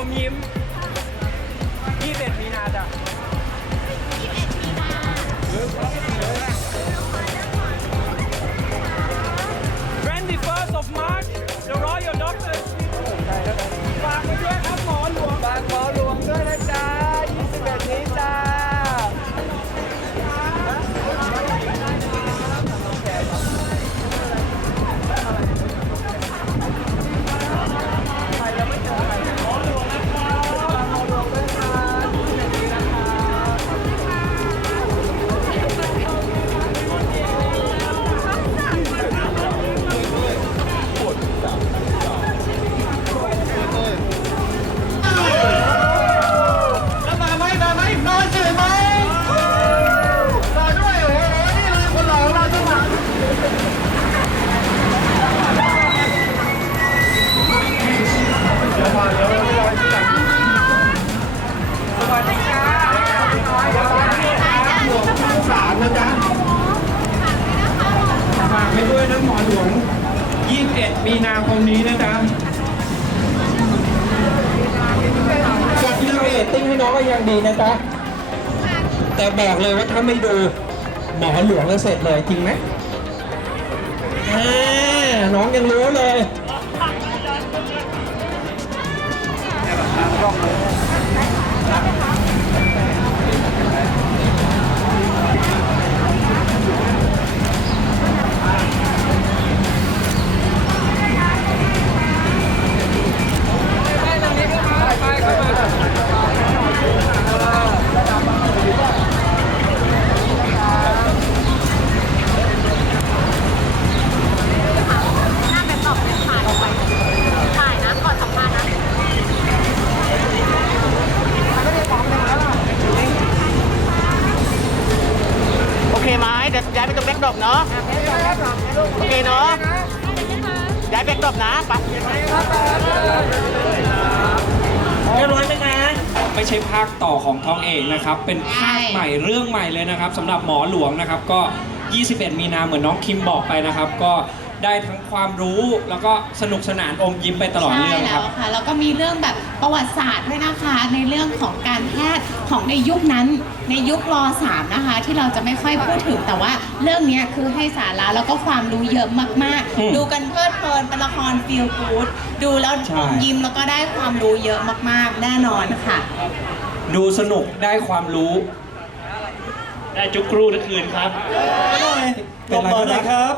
นุก สามนะจ๊ะฝากไปด้วยนะหมอหลวง 21 มีนาคมนี้นะจ๊ะจากที่เราเรตติ้งให้น้องก็ยังดีนะจ๊ะแต่บอกเลยว่าถ้าไม่ดูหมอหลวงแล้วเสร็จเลยจริงไหมน้องยังรู้เลย ย้ายแบ็คดรอปนะไปเรียบร้อยไหมคะไม่ใช่ภาคต่อของทองเอกนะครับ เป็นภาคใหม่เรื่องใหม่เลยนะครับสำหรับหมอหลวงนะครับก็ 21 มีนาเหมือนน้องคิมบอกไปนะครับ ก็ ได้ทั้งความรู้แล้วก็สนุกสนานอมยิ้มไปตลอดใช่เรื่องคแล้รับ วค่ะแล้วก็มีเรื่องแบบประวัติศาสตร์ด้วยนะคะ ในเรื่องของการแพทย์ของในยุคนั้น ในยุครอสามนะคะ ที่เราจะไม่ค่อยพูดถึงแต่ว่าเรื่องเนี้ยคือให้สาระแล้วก็ความรู้เยอะมากอืมๆ ดูกันเพลิดเพลินเป็นละครฟีลกู๊ดดูแล้วใช่ อมยิ้มแล้วก็ได้ความรู้เยอะมากๆ แน่นอนค่ะ ดูสนุกได้ความรู้ ได้จุกครูทั้งคืนครับ เป็นอะไรครับ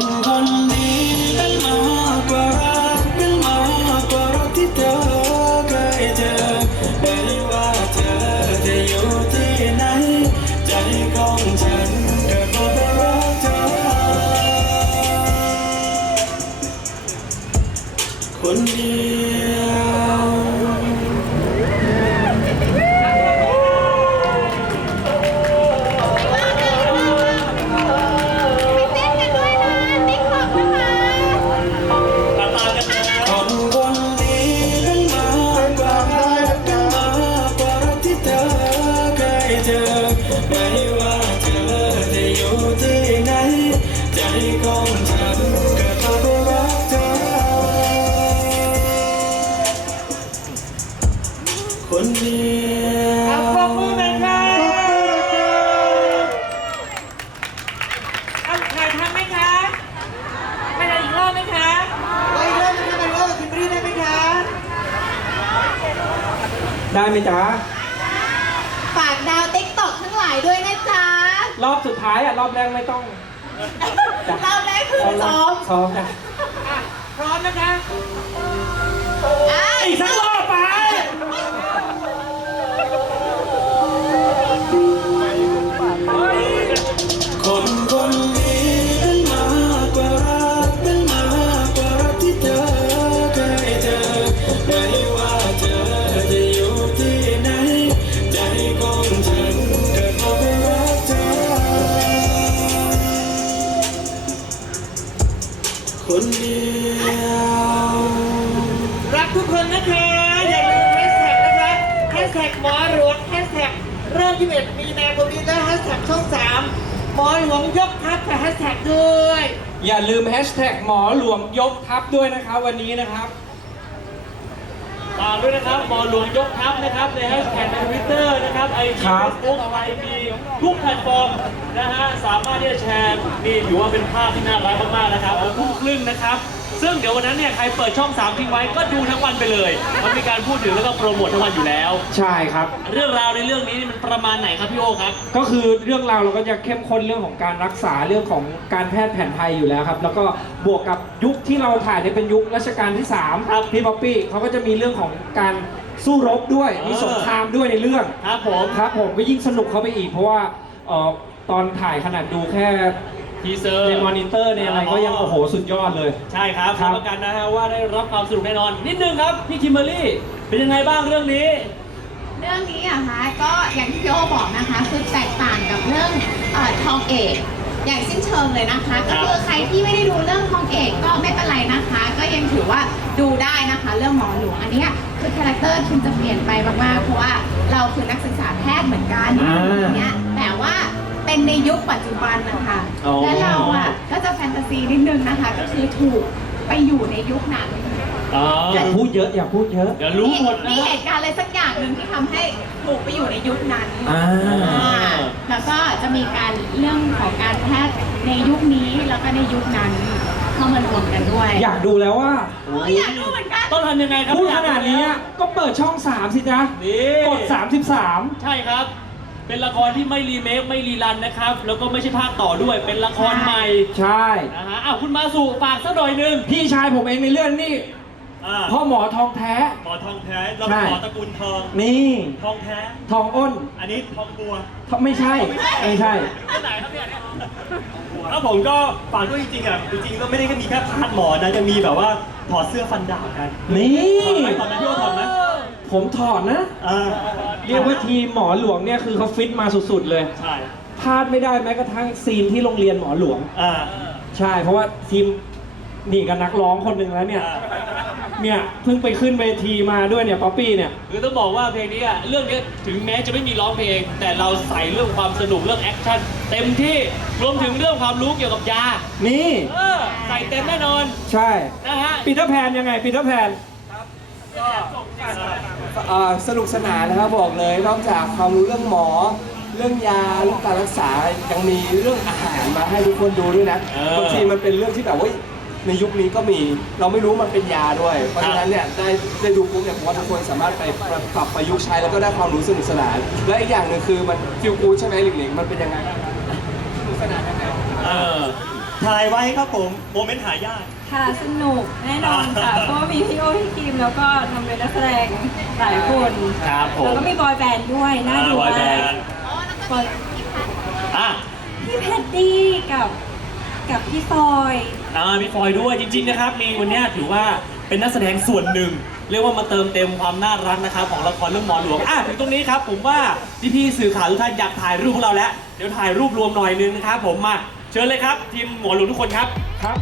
ค ใจของฉันก็ขอรักเธอคนเดียวปรบมือหน่อยครับเอาถ่ายทำไหมคะไม่ได้อีกรอบไหมคะ ไปเริ่มกันไปว่าคุณรีได้ไหมคะ ได้ไหมจ๊ะ ฝากดาวติ๊กต็อกทั้งหลายด้วยนะจ๊ะ รอบสุดท้ายอะ รอบแรกไม่ต้อง รอบแรกคือซ้อมซ้อมจ้ะพร้อมนะคะ อีกสักรอบ รักทุกคนนะคะ อย่าลืมแฮชแท็กนะคะแฮชแท็กหมอหลวงแฮชแท็กเริ่ม21มีนาคมนี้และแฮชแท็กช่อง3หมอหลวงยกทัพกับแฮชแท็กด้วย อย่าลืมแฮชแท็กหมอหลวงยกทัพด้วยนะครับวันนี้นะครับฝากด้วยนะครับหมอหลวงยกทัพนะครับในแฮชแท็กในทวิตเตอร์ นะครับไอจีครับเฟซบุ๊กไอพีทุกแพลตฟอร์มนะฮะสามารถที่จะแชร์นี่ถือว่าเป็นภาพที่น่ารักมากๆนะครับเอาทุ่มครึ่งนะครับ ซึ่งเดี๋ยววันนั้นเนี่ยใครเปิดช่อง3ทิ้งไว้ก็ดูทั้งวันไปเลย มันมีการพูดถึงแล้วก็โปรโมททั้งวันอยู่แล้ว ใช่ครับ เรื่องราวในเรื่องนี้นี่มันประมาณไหนครับพี่โอครับ ก็คือเรื่องราวเราก็จะเข้มข้นเรื่องของการรักษาเรื่องของการแพทย์แผนไทยอยู่แล้วครับ แล้วก็บวกกับยุคที่เราถ่ายเนี่ยเป็นยุครัชกาลที่3ครับพี่ป๊อปปี้เขาก็จะมีเรื่องของการ สู้รบด้วยเออมีสงครามด้วยในเรื่องครับผมครับผมก็ยิ่งสนุกเข้าไปอีก เพราะว่าเอ่อตอนถ่ายขนาดดูแค่ทีเซอร์ในมอนิเตอร์ในอะไรก็ยังโอ้โหสุดยอดเลย ใช่ครับครับรับประกันนะฮะว่าได้รับความสนุกแน่นอน นิดนึงครับพี่คิมเบอรรี่เป็นยังไงบ้างเรื่องนี้ เรื่องนี้อะคะก็อย่างที่พี่โอบอกนะคะคือแตกต่างกับเรื่องเออทองเอก อย่างสิ้นเชิงเลยนะคะ ก็คือใครที่ไม่ได้ดูเรื่องทองเอกก็ไม่เป็นไรนะคะ ก็ยังถือว่าดูได้นะคะ เรื่องหมอหลวงอันเนี้ยคือคาแรคเตอร์คิมจะเปลี่ยนไปมากๆเพราะว่าเราคือนักศึกษาแพทย์เหมือนกันอ่าเนี้ยแต่ว่าเป็นในยุคปัจจุบันนะคะอ๋อและเราอะก็จะแฟนตาซีนิดนึงนะคะ ก็คือถูกไปอยู่ในยุคนั้น อ๋ออย่าพูดเยอะอย่าพูดเยอะ เดี๋ยวรู้หมดนะมีเหตุการณ์อะไรสักอย่างหนึ่งที่ทำให้ถูกไปอยู่ในยุคนั้นอ่า อ่าแล้วก็จะมีการเรื่องของการแพทย์ในยุคนี้แล้วก็ในยุคนั้นเข้ามารวมกันด้วยอยากดูแล้วว่าโอ้ยอยากดูเหมือนกัน ต้องทำยังไงครับพูดขนาดนี้ก็เปิดช่อง 3 สิจ๊ะนี่กด 33 ใช่ครับ เป็นละครที่ไม่รีเมคไม่รีรันนะครับ แล้วก็ไม่ใช่ภาคต่อด้วย เป็นละครใหม่ใช่ นะฮะอ้าวคุณมาสู่ฝากสักหน่อยหนึง พี่ชายผมเองในเรื่องนี่ อ่าพ่อหมอทองแท้ หมอทองแท้เราใช่หมอตระกูลทอง นี่ ทองแท้ ทองอ้นอันนี้ทองบัวไม่ใช่ ไม่ใช่ที่ไหนครับเนี่ยแล้วผมก็ฝากด้วยจริงๆอะจริงๆก็ไม่ได้แค่มีแค่พาดหมอนะจะมีแบบว่าถอดเสื้อฟันดาบกันนี่ ถอดไหมถอดไหมพี่โอถอดไหมผมถอดนะ อ่าเรียกว่าทีมหมอหลวงเนี่ยคือเขาฟิตมาสุดๆเลย ใช่พลาดไม่ได้แม้กระทั่งซีนที่โรงเรียนหมอหลวง อ่าใช่ เพราะว่าทีมนี่กับนักร้องคนหนึ่งแล้วเนี่ยอ่า เนี่ยเพิ่งไปขึ้นเวทีมาด้วยเนี่ยป๊อปปี้เนี่ย คือต้องบอกว่าเพลงนี้อะเรื่องนี้ถึงแม้จะไม่มีร้องเพลง แต่เราใส่เรื่องความสนุกเรื่องแอคชั่นเต็มที่รวมถึงเรื่องความรู้เกี่ยวกับยานี่ เออใส่เต็มแน่นอนใช่ นะฮะ ปีเตอร์แพนยังไงปีเตอร์แพน อ่าสนุกสนานนะครับบอกเลยนอกจากความรู้เรื่องหมอ เรื่องยาเรื่องการรักษายังมีเรื่องอาหารมาให้ทุกคนดูด้วยนะเออ บางทีมันเป็นเรื่องที่แบบว่า ในยุคนี้ก็มีเราไม่รู้มันเป็นยาด้วย เพราะฉะนั้นเนี่ยได้ได้ดูปุ๊บเนี่ยผมว่าทุกคนสามารถไปปรับประยุกต์ใช้แล้วก็ได้ความรู้สนุกสนาน และอีกอย่างหนึ่งคือมันฟิลกูดใช่ไหมหลิงๆมันเป็นยังไงสนุกสนานยังไงเออถ่ายไว้ครับผมโมเมนต์หายาก ค่ะสนุกแน่นอนค่ะเพราะว่ามีพี่โอพี่คิมแล้วก็ทำเป็นนักแสดงหลายคนครับผมแล้วก็มีบอยแบนด์ด้วยน่าดูบอยแบมากนด์บอยอะพี่แพตตี้กับ กับพี่ฟอย อ่าพี่ฟอยด้วยจริงๆนะครับ มีวันเนี้ยถือว่าเป็นนักแสดงส่วนหนึ่ง เรียกว่ามาเติมเต็มความน่ารักนะครับ ของละครเรื่องหมอหลวงอะถึงตรงนี้ครับ ผมว่าพี่ๆสื่อข่าวทุกท่านอยากถ่ายรูปของเราแล้วเดี๋ยวถ่ายรูปรวมหน่อยนึงนะครับผมมาเชิญเลยครับทีมหมอหลวงทุกคนครับครับ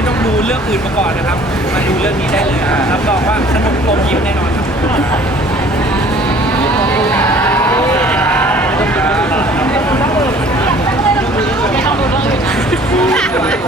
ไม่ต้องดูเรื่องอื่นมาก่อนนะครับ มาดูเรื่องนี้ได้เลยรับรองว่าสนุกอมยิ้มแน่นอนครับเทียบเลย